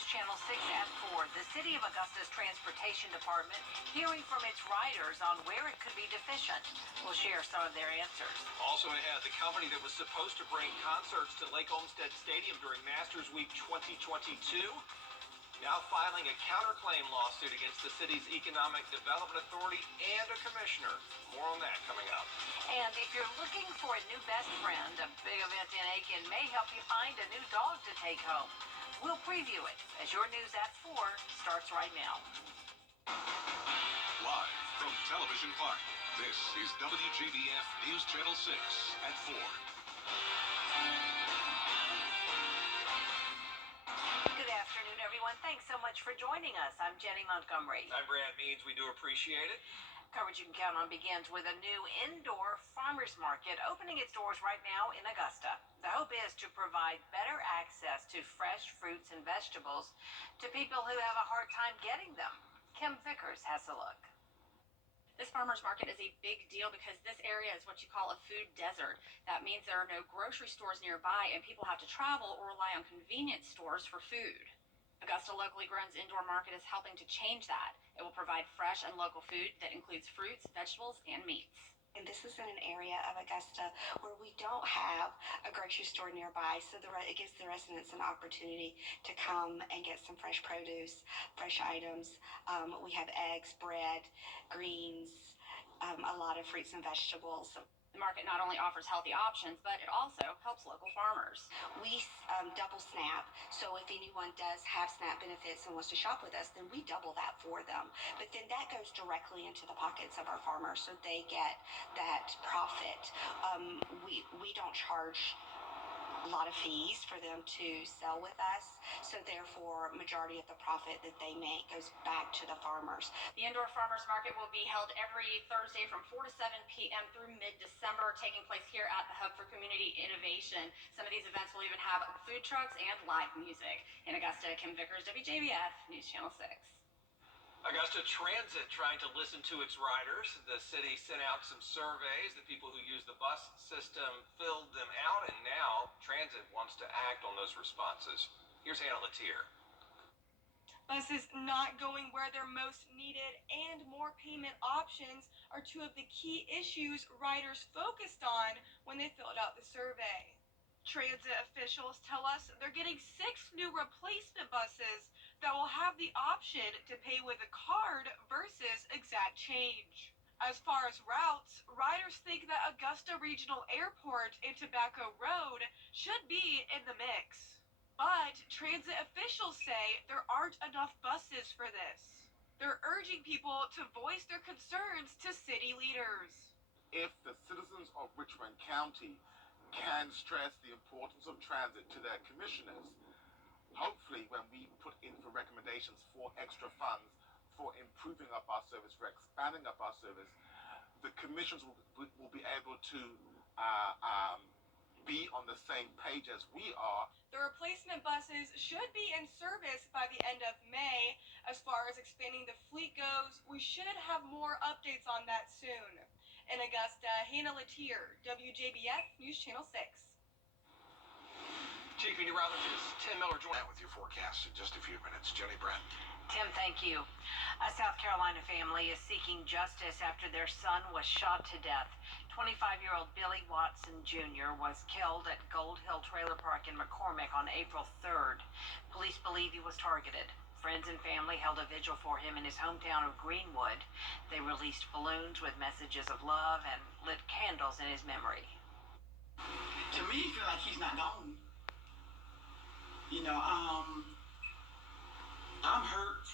News Channel 6 at 4. The City of Augusta's Transportation Department hearing from its riders on where it could be deficient. We'll share some of their answers. Also ahead, the company that was supposed to bring concerts to Lake Olmsted Stadium during Masters Week 2022 now filing a counterclaim lawsuit against the city's Economic Development Authority and a commissioner. More on that coming up. And if you're looking for a new best friend, a big event in Aiken may help you find a new dog to take home. We'll preview it as your News at 4 starts right now. Live from Television Park, this is WJBF News Channel 6 at 4. Good afternoon, everyone. Thanks so much for joining us. I'm Jenny Montgomery. I'm Brad Means. We do appreciate it. Coverage you can count on begins with a new indoor farmers market opening its doors right now in Augusta. The hope is to provide better access to fresh fruits and vegetables to people who have a hard time getting them. Kim Vickers has a look. This farmers market is a big deal because this area is what you call a food desert. That means there are no grocery stores nearby and people have to travel or rely on convenience stores for food. Augusta Locally Grown's indoor market is helping to change that. It will provide fresh and local food that includes fruits, vegetables, and meats. And this is in an area of Augusta where we don't have a grocery store nearby, so it gives the residents an opportunity to come and get some fresh produce, fresh items. We have eggs, bread, greens, a lot of fruits and vegetables. The market not only offers healthy options, but it also helps local farmers. We double SNAP, so if anyone does have SNAP benefits and wants to shop with us, then we double that for them. But then that goes directly into the pockets of our farmers, so they get that profit. We don't charge a lot of fees for them to sell with us, so therefore majority of the profit that they make goes back to the farmers. The indoor farmers market will be held every Thursday from 4 to 7 p.m. through mid-December, taking place here at the Hub for Community Innovation. Some of these events will even have food trucks and live music. In Augusta, Kim Vickers, WJBF News Channel 6. Augusta Transit trying to listen to its riders. The city sent out some surveys. The people who use the bus system filled them out, and now Transit wants to act on those responses. Here's Hannah Latier. Buses not going where they're most needed and more payment options are two of the key issues riders focused on when they filled out the survey. Transit officials tell us they're getting 6 new replacement buses that will have the option to pay with a card versus exact change. As far as routes, riders think that Augusta Regional Airport and Tobacco Road should be in the mix. But transit officials say there aren't enough buses for this. They're urging people to voice their concerns to city leaders. If the citizens of Richmond County can stress the importance of transit to their commissioners, hopefully when we put in for recommendations for extra funds for improving up our service, for expanding up our service, the commissions will be able to be on the same page as we are. The replacement buses should be in service by the end of May. As far as expanding the fleet goes, we should have more updates on that soon. In Augusta, Hannah Latier, WJBF News Channel 6. Chief Meteorologist Tim Miller joined With your forecast in just a few minutes. Jenny, Brad. Tim, thank you. A South Carolina family is seeking justice after their son was shot to death. 25-year-old Billy Watson Jr. was killed at Gold Hill Trailer Park in McCormick on April 3rd. Police believe he was targeted. Friends and family held a vigil for him in his hometown of Greenwood. They released balloons with messages of love and lit candles in his memory. To me, it feels like he's not gone. You know, I'm hurt.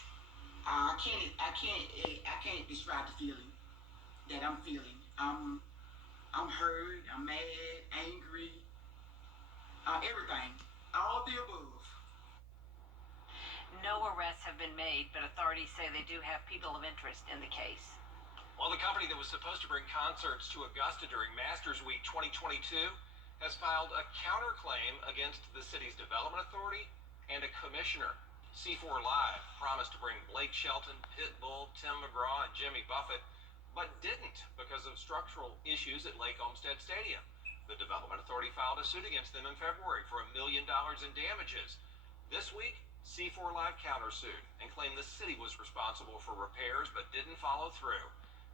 I can't describe the feeling that I'm feeling. I'm hurt. I'm mad, angry, everything, all the above. No arrests have been made, but authorities say they do have people of interest in the case. Well, the company that was supposed to bring concerts to Augusta during Masters Week 2022 has filed a counterclaim against the city's development authority and a commissioner. C4 Live promised to bring Blake Shelton, Pitbull, Tim McGraw, and Jimmy Buffett, but didn't because of structural issues at Lake Olmsted Stadium. The development authority filed a suit against them in February for $1 million in damages. This week, C4 Live countersued and claimed the city was responsible for repairs but didn't follow through.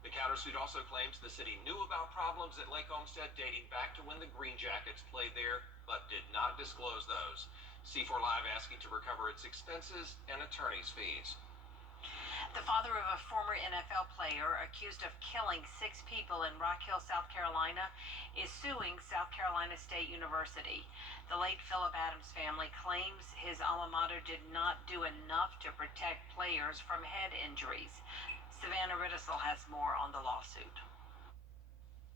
The countersuit also claims the city knew about problems at Lake Olmsted dating back to when the Green Jackets played there, but did not disclose those. C4 Live asking to recover its expenses and attorney's fees. The father of a former NFL player accused of killing 6 people in Rock Hill, South Carolina, is suing South Carolina State University. The late Philip Adams family claims his alma mater did not do enough to protect players from head injuries. Savannah Riddisell has more on the lawsuit.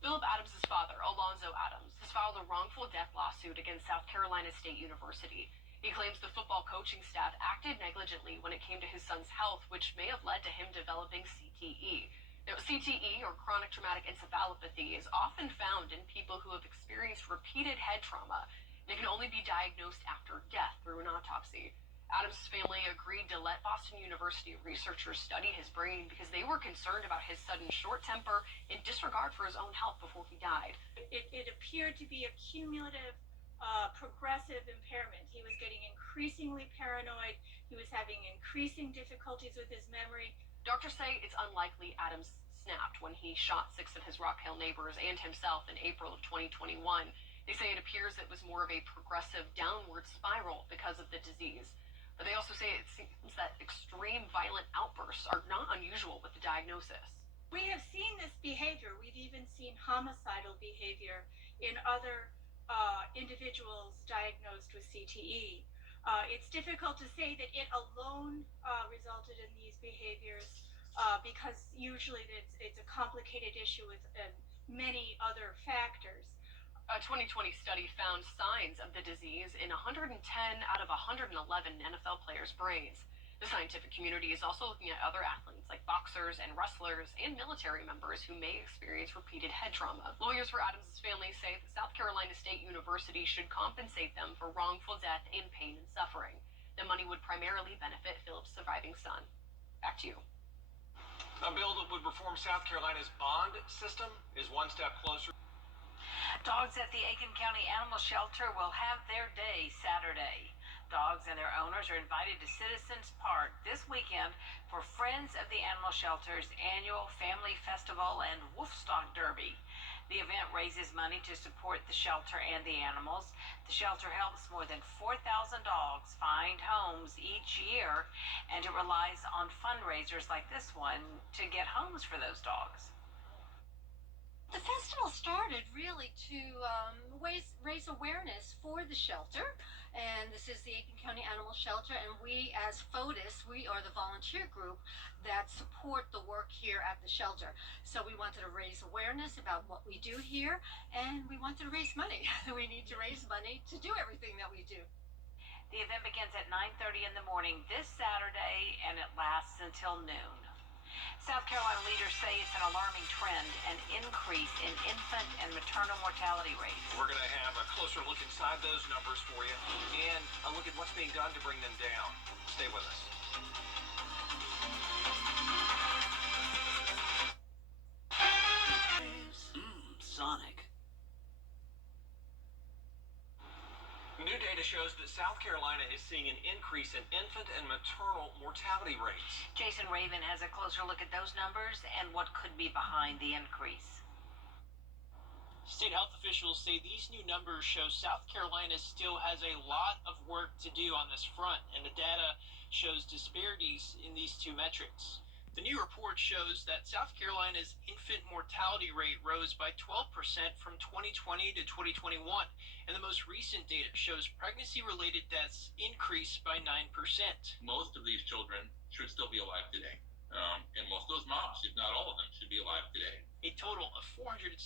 Philip Adams' father, Alonzo Adams, has filed a wrongful death lawsuit against South Carolina State University. He claims the football coaching staff acted negligently when it came to his son's health, which may have led to him developing CTE. Now, CTE, or chronic traumatic encephalopathy, is often found in people who have experienced repeated head trauma. It can only be diagnosed after death through an autopsy. Adams' family agreed to let Boston University researchers study his brain because they were concerned about his sudden short temper and disregard for his own health before he died. It appeared to be a cumulative progressive impairment. He was getting increasingly paranoid. He was having increasing difficulties with his memory. Doctors say it's unlikely Adams snapped when he shot 6 of his Rock Hill neighbors and himself in April of 2021. They say it appears it was more of a progressive downward spiral because of the disease. But they also say it seems that extreme violent outbursts are not unusual with the diagnosis. We have seen this behavior. We've even seen homicidal behavior in other individuals diagnosed with CTE. It's difficult to say that it alone resulted in these behaviors because usually it's a complicated issue with many other factors. A 2020 study found signs of the disease in 110 out of 111 NFL players' brains. The scientific community is also looking at other athletes like boxers and wrestlers and military members who may experience repeated head trauma. Lawyers for Adams' family say that South Carolina State University should compensate them for wrongful death in pain and suffering. The money would primarily benefit Philip's surviving son. Back to you. A bill that would reform South Carolina's bond system is one step closer. Dogs at the Aiken County Animal Shelter will have their day Saturday. Dogs and their owners are invited to Citizens Park this weekend for Friends of the Animal Shelter's annual Family Festival and Wolfstock Derby. The event raises money to support the shelter and the animals. The shelter helps more than 4,000 dogs find homes each year, and it relies on fundraisers like this one to get homes for those dogs. The festival started really to raise awareness for the shelter, and this is the Aiken County Animal Shelter, and we as FOTUS, we are the volunteer group that support the work here at the shelter. So we wanted to raise awareness about what we do here, and we wanted to raise money. We need to raise money to do everything that we do. The event begins at 9:30 in the morning this Saturday, and it lasts until noon. South Carolina leaders say it's an alarming trend, an increase in infant and maternal mortality rates. We're going to have a closer look inside those numbers for you and a look at what's being done to bring them down. Stay with us. Sonic. New data shows that South Carolina is seeing an increase in infant and maternal mortality rates. Jason Raven has a closer look at those numbers and what could be behind the increase. State health officials say these new numbers show South Carolina still has a lot of work to do on this front, and the data shows disparities in these two metrics. The new report shows that South Carolina's infant mortality rate rose by 12% from 2020 to 2021, and the most recent data shows pregnancy-related deaths increased by 9%. Most of these children should still be alive today, and most of those moms, if not all of them, should be alive today. A total of 416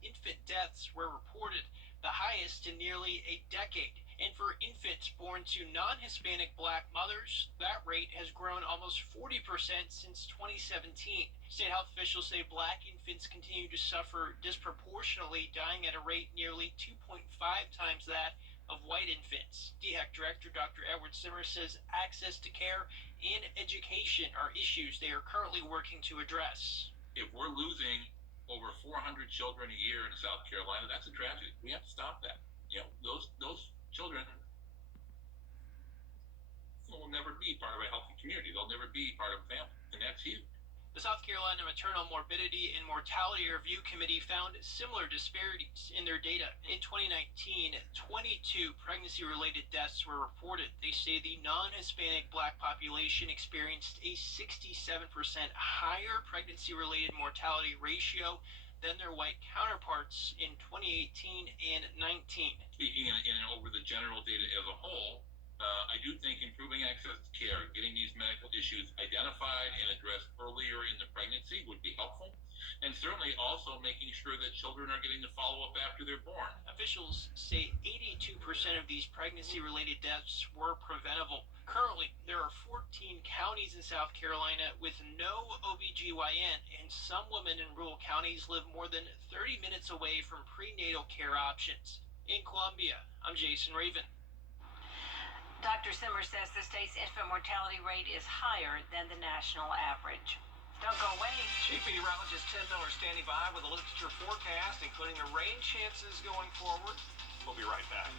infant deaths were reported, the highest in nearly a decade. And for infants born to non-Hispanic Black mothers, that rate has grown almost 40% since 2017. State health officials say Black infants continue to suffer disproportionately, dying at a rate nearly 2.5 times that of white infants. DHEC Director Dr. Edward Simmer says access to care and education are issues they are currently working to address. If we're losing over 400 children a year in South Carolina, that's a tragedy. We have to stop that. You know, those children will never be part of a healthy community. They'll never be part of a family, and that's huge. The South Carolina Maternal Morbidity and Mortality Review Committee found similar disparities in their data. In 2019, 22 pregnancy-related deaths were reported. They say the non-Hispanic Black population experienced a 67% higher pregnancy-related mortality ratio than their white counterparts in 2018 and 19. Speaking in over the general data as a whole, I do think improving access to care, getting these medical issues identified and addressed earlier in the pregnancy would be helpful. And certainly also making sure that children are getting the follow-up after they're born. Officials say 82% of these pregnancy-related deaths were preventable. Currently, there are 14 counties in South Carolina with no OBGYN, and some women in rural counties live more than 30 minutes away from prenatal care options. In Columbia, I'm Jason Raven. Dr. Simmer says the state's infant mortality rate is higher than the national average. Don't go away. Chief Meteorologist Tim Miller standing by with a look at your forecast, including the rain chances going forward. We'll be right back.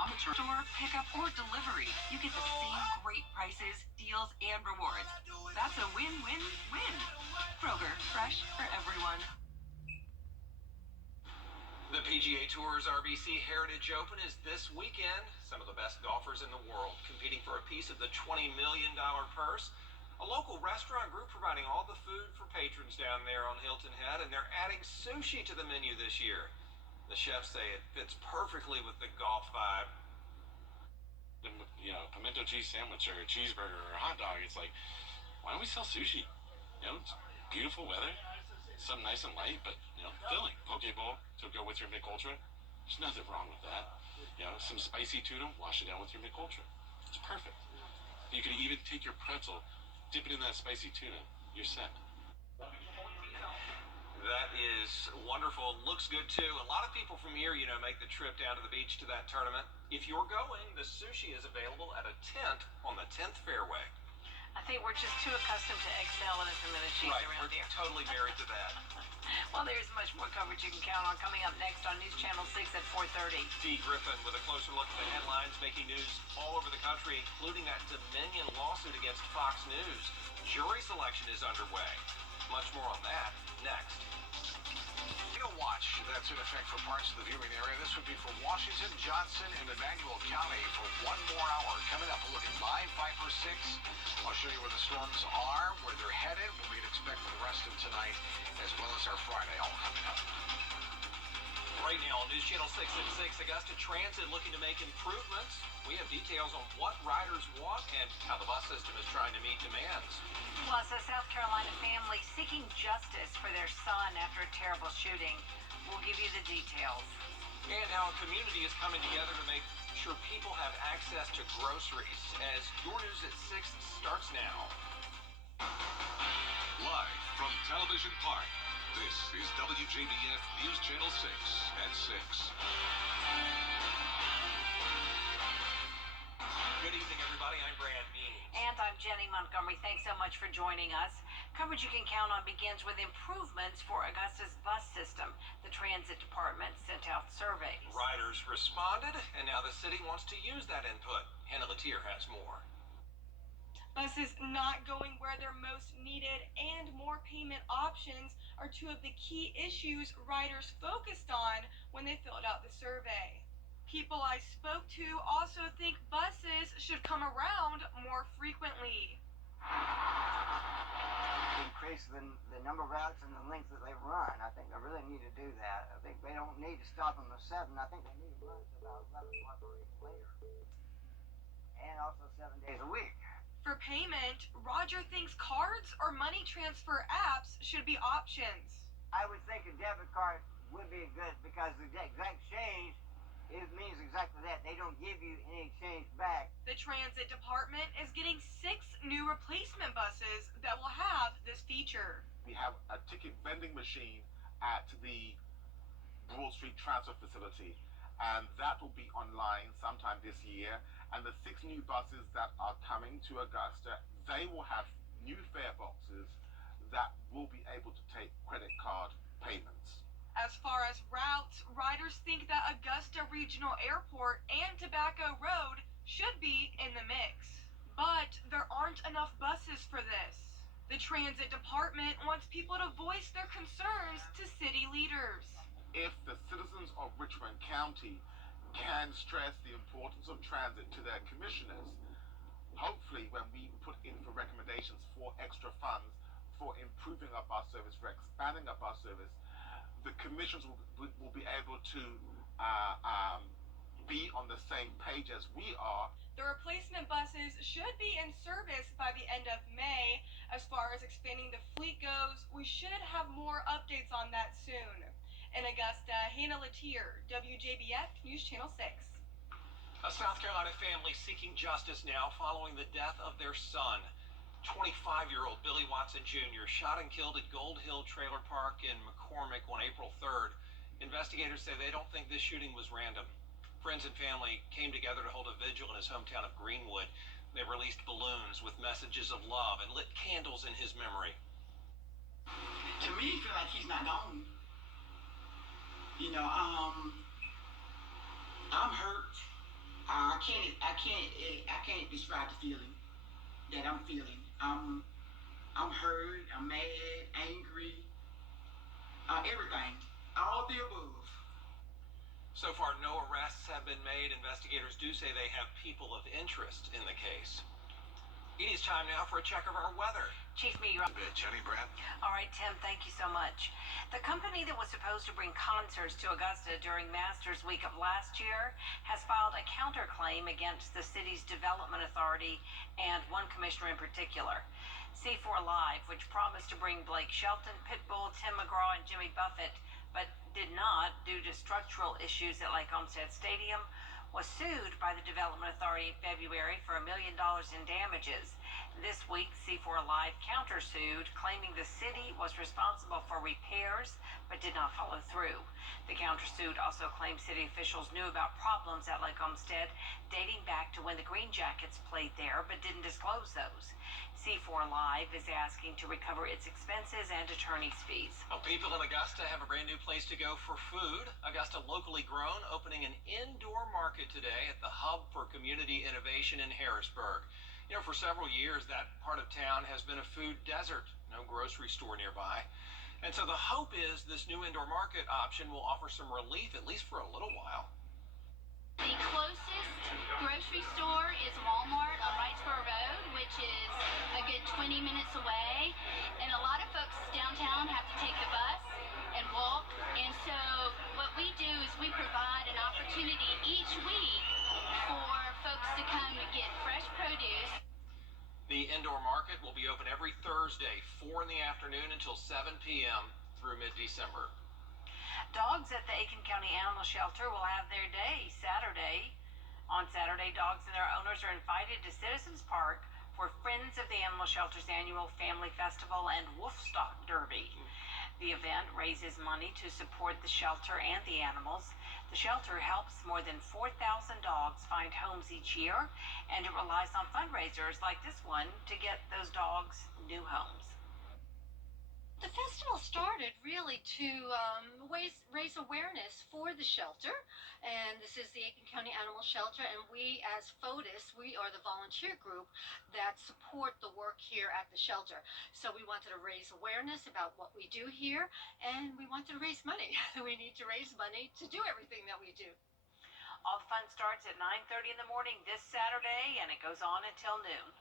On the store, pickup, or delivery, you get the same great prices, deals, and rewards. That's a win-win-win. Kroger, fresh for everyone. The PGA Tour's RBC Heritage Open is this weekend. Some of the best golfers in the world competing for a piece of the $20 million purse. A local restaurant group providing all the food for patrons down there on Hilton Head, and they're adding sushi to the menu this year. The chefs say it fits perfectly with the golf vibe. You know, pimento cheese sandwich or a cheeseburger or a hot dog, it's like, why don't we sell sushi? You know, it's beautiful weather, something nice and light, but, you know, filling. Poke bowl to go with your Mick Ultra. There's nothing wrong with that. You know, some spicy tuna, wash it down with your Mick Ultra. It's perfect. You can even take your pretzel, dip it in that spicy tuna. You're set. That is wonderful. Looks good too. A lot of people from here, you know, make the trip down to the beach to that tournament. If you're going, the sushi is available at a tent on the 10th fairway. I think we're just too accustomed to Excel and pimento cheese around we're here. Totally married to that. Well, there's much more coverage you can count on coming up next on News Channel 6 at 4:30. Dee Griffin with a closer look at the headlines making news all over the country, including that Dominion lawsuit against Fox News. Jury selection is underway. Much more on that next. Watch that's in effect for parts of the viewing area. This would be for Washington, Johnson, and Emmanuel County for one more hour. Coming up, we'll look at live Viper 6. I'll show you where the storms are, where they're headed, what we'd expect for the rest of tonight, as well as our Friday, all coming up. Right now on News Channel 6 at 6, Augusta Transit looking to make improvements. We have details on what riders want and how the bus system is trying to meet demands. Plus, a South Carolina family seeking justice for their son after a terrible shooting. We'll give you the details. And how a community is coming together to make sure people have access to groceries. As Your News at 6 starts now. Live from Television Park, this is WJBF News Channel 6 at 6. Good evening, everybody. I'm Brad Means. And I'm Jenny Montgomery. Thanks so much for joining us. Coverage you can count on begins with improvements for Augusta's bus system. The transit department sent out surveys. Riders responded, and now the city wants to use that input. Hannah Latier has more. Buses not going where they're most needed and more payment options are two of the key issues riders focused on when they filled out the survey. People I spoke to also think buses should come around more frequently. Increase the number of routes and the length that they run. I think they really need to do that. I think they don't need to stop them at 7. I think they need to run to about 11 o'clock or even later. And also 7 days a week. For payment, Roger thinks cards or money transfer apps should be options. I would think a debit card would be good because the exact change, it means exactly that. They don't give you any change back. The transit department is getting 6 new replacement buses that will have this feature. We have a ticket vending machine at the Broad Street transfer facility, and that will be online sometime this year. And the 6 new buses that are coming to Augusta, they will have new fare boxes that will be able to take credit card payments. As far as routes, riders think that Augusta Regional Airport and Tobacco Road should be in the mix. But there aren't enough buses for this. The transit department wants people to voice their concerns to city leaders. If the citizens of Richmond County can stress the importance of transit to their commissioners, hopefully when we put in for recommendations for extra funds for improving up our service, for expanding up our service, the commissions will be able to be on the same page as we are. The replacement buses should be in service by the end of May. As far as expanding the fleet goes, we should have more updates on that soon. In Augusta, Hannah Latier, WJBF News Channel 6. A South Carolina family seeking justice now following the death of their son. 25-year-old Billy Watson Jr. shot and killed at Gold Hill Trailer Park in McCormick on April 3rd. Investigators say they don't think this shooting was random. Friends and family came together to hold a vigil in his hometown of Greenwood. They released balloons with messages of love and lit candles in his memory. To me, I feel like he's not gone. You know, I'm hurt. I can't describe the feeling that I'm feeling. I'm hurt. I'm mad, angry, everything, all the above. So far, no arrests have been made. Investigators do say they have people of interest in the case. It is time now for a check of our weather. Chief Meteorologist. Jenny Brand. All right, Tim, thank you so much. The company that was supposed to bring concerts to Augusta during Masters Week of last year has filed a counterclaim against the city's development authority and one commissioner in particular. C4 Live, which promised to bring Blake Shelton, Pitbull, Tim McGraw, and Jimmy Buffett, but did not due to structural issues at Lake Olmsted Stadium, was sued by the Development Authority in February for $1 million in damages. This week, C4 Live countersued, claiming the city was responsible for repairs but did not follow through. The countersuit also claims city officials knew about problems at Lake Olmsted dating back to when the Green Jackets played there but didn't disclose those. C4 Live is asking to recover its expenses and attorney's fees. Well, people in Augusta have a brand new place to go for food. Augusta Locally Grown opening an indoor market today at the Hub for Community Innovation in Harrisburg. You know, for several years, that part of town has been a food desert. No grocery store nearby. And so the hope is this new indoor market option will offer some relief, at least for a little while. The closest grocery store is Walmart on Wrightsboro Road, which is a good 20 minutes away. And a lot of folks downtown have to take the bus and walk. And so what we do is we provide an opportunity each week for folks to come and get fresh produce. The indoor market will be open every Thursday, 4 in the afternoon until 7 p.m. through mid-December. Dogs at the Aiken County Animal Shelter will have their day Saturday. On Saturday, dogs and their owners are invited to Citizens Park for Friends of the Animal Shelter's annual Family Festival and Wolfstock Derby. The event raises money to support the shelter and the animals. The shelter helps more than 4,000 dogs find homes each year, and it relies on fundraisers like this one to get those dogs new homes. The festival started really to raise awareness for the shelter, and this is the Aiken County Animal Shelter, and we as FOTUS, we are the volunteer group that support the work here at the shelter. So we wanted to raise awareness about what we do here, and we wanted to raise money. We need to raise money to do everything that we do. All the fun starts at 9:30 in the morning this Saturday, and it goes on until noon.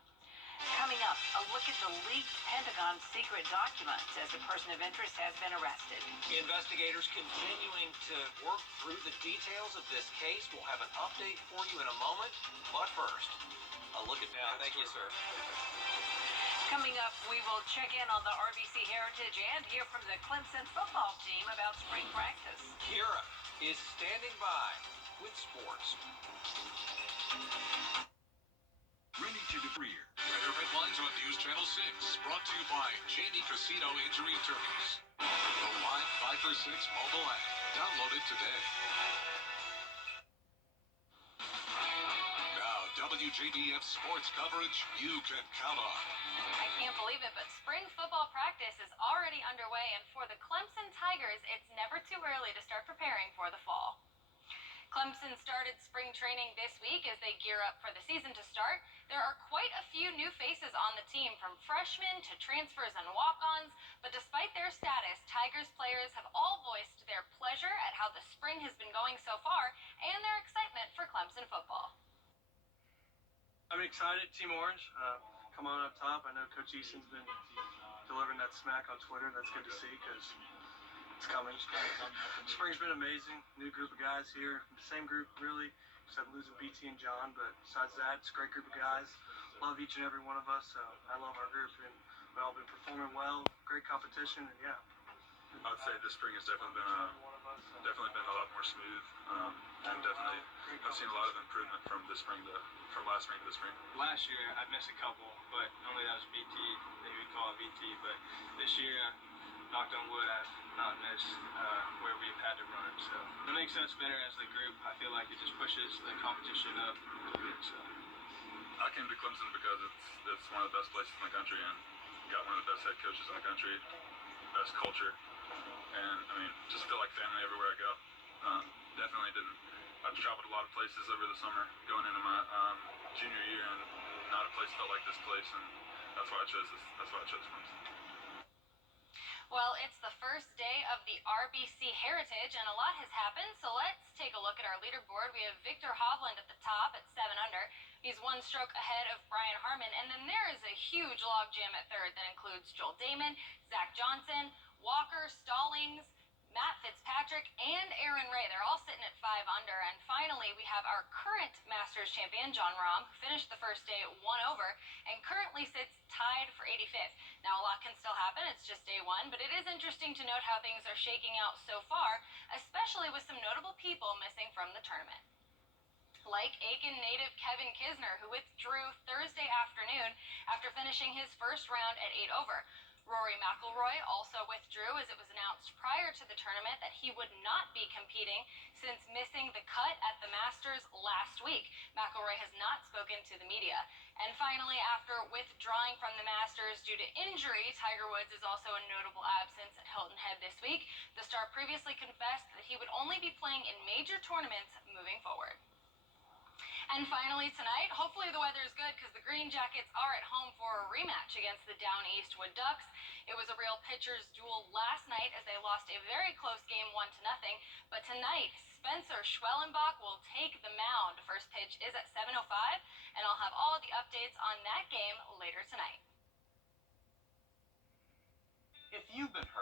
Coming up, a look at the leaked Pentagon secret documents as a person of interest has been arrested. Investigators continuing to work through the details of this case. We'll have an update for you in a moment. But first, a look at now. Thank you, sir. Coming up, we will check in on the RBC Heritage and hear from the Clemson football team about spring practice. Kira is standing by with sports. Ready to career. Weather headlines on News Channel 6. Brought to you by Jandy Casino Injury Attorneys. The live 5for6 mobile app. Download it today. Now, Wjbf sports coverage you can count on. I can't believe it, but spring football practice is already underway, and for the Clemson Tigers, it's never too early to start preparing for the fall. Clemson started spring training this week as they gear up for the season to start. There are quite a few new faces on the team, from freshmen to transfers and walk-ons, but despite their status, Tigers players have all voiced their pleasure at how the spring has been going so far and their excitement for Clemson football. I'm excited, Team Orange. Come on up top. I know Coach Easton's been delivering that smack on Twitter. That's good to see because it's coming. Spring's been amazing. New group of guys here. Same group, really, except losing BT and John. But besides that, it's a great group of guys. Love each and every one of us. So I love our group, and we've all been performing well. Great competition, and yeah. I would say this spring has definitely been a lot more smooth, and definitely I've seen a lot of improvement from last spring to this spring. Last year I missed a couple, but normally that was BT. Maybe we call it BT, but this year, knocked on wood, I've not missed where we've had to run. So it makes us better as a group. I feel like it just pushes the competition up a little bit. So I came to Clemson because it's one of the best places in the country, and got one of the best head coaches in the country, best culture, and I mean, just feel like family everywhere I go. I've traveled a lot of places over the summer going into my junior year, and not a place felt like this place, and that's why I chose this. That's why I chose Clemson. Well, it's the first day of the RBC Heritage, and a lot has happened, so let's take a look at our leaderboard. We have Victor Hovland at the top at 7 under. He's one stroke ahead of Brian Harmon, and then there is a huge logjam at third that includes Joel Damon, Zach Johnson, Walker, Stallings, Matt Fitzpatrick, and Aaron Ray. They're all sitting at 5 under. And finally, we have our current Masters champion, John Rahm, who finished the first day at 1 over and currently sits tied for 85th. Now, a lot can still happen. It's just day one, but it is interesting to note how things are shaking out so far, especially with some notable people missing from the tournament. Like Aiken native Kevin Kisner, who withdrew Thursday afternoon after finishing his first round at 8 over. Rory McIlroy also withdrew as it was announced prior to the tournament that he would not be competing since missing the cut at the Masters last week. McIlroy has not spoken to the media. And finally, after withdrawing from the Masters due to injury, Tiger Woods is also a notable absence at Hilton Head this week. The star previously confessed that he would only be playing in major tournaments moving forward. And finally tonight, hopefully the weather is good because the Green Jackets are at home for a rematch against the Down Eastwood Ducks. It was a real pitcher's duel last night as they lost a very close game 1-0. But tonight, Spencer Schwellenbach will take the mound. First pitch is at 7:05, and I'll have all the updates on that game later tonight. If you've been hurt